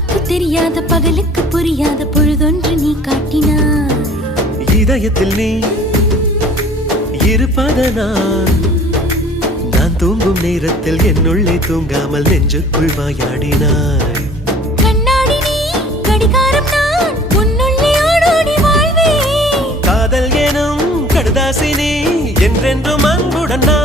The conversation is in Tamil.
இரவுக்கு தெரியாத பகலுக்கு புரியாத பொழுதொன்று நீ காட்டினாய். இதயத்தில் நீ இருப்பதனால் நான் தூங்கும் நேரத்தில் என்னுள்ளே தூங்காமல் நெஞ்சுக்குள் வாயாடினாய். கண்ணாடி நீ கடிகாரம் நான் உன்னுள்ளே ஓடோடி வாழ்வே. காதல் எனும் கடுதாசி நீ என்றென்றும் அன்புடன் நான்